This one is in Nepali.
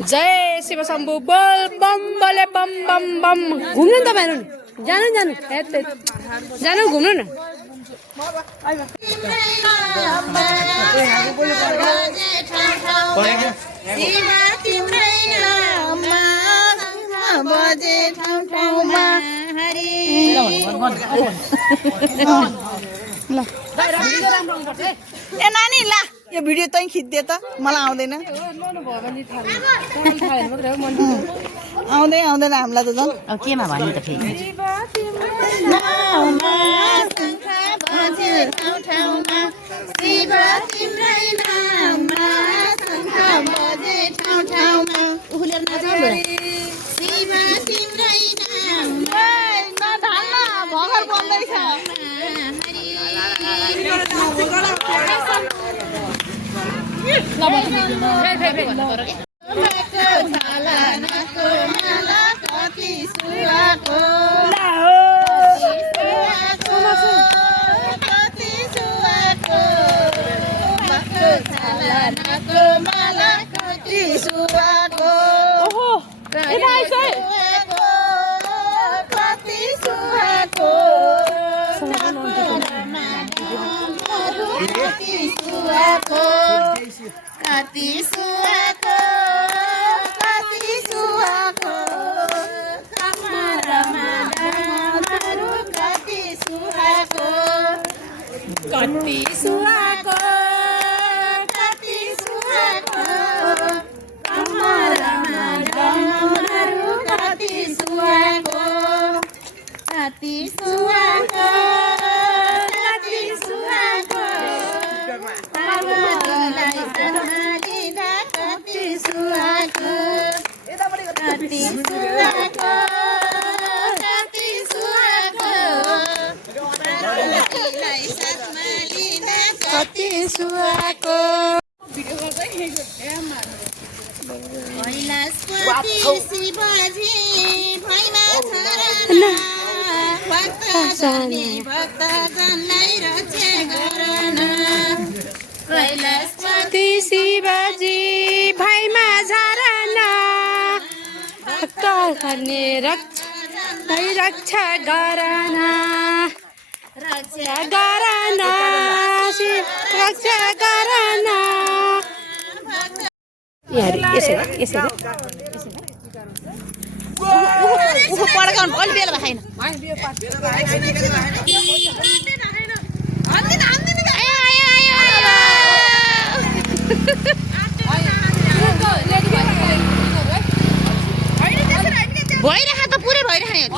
जय शिव शम्भु बोल बम बोले बम बम बम। घुम्नु नि तपाईँहरू जानु जानु जानु घुम्नु न। ए नानी ला यो भिडियो तै खिच्दे त मलाई आउँदैन आउँदैन हामीलाई त झन् अब केमा भन्नु त फेरि भगर बन्दैछ कैलाशपति शिवजी भाइमा झरना भक्त गर्ने रक्षा गरना रक्षा गरना रक्षा गरना। यसरी पड्काउनु अलि बेला छैन भइरहेको त पुरै भइरहेको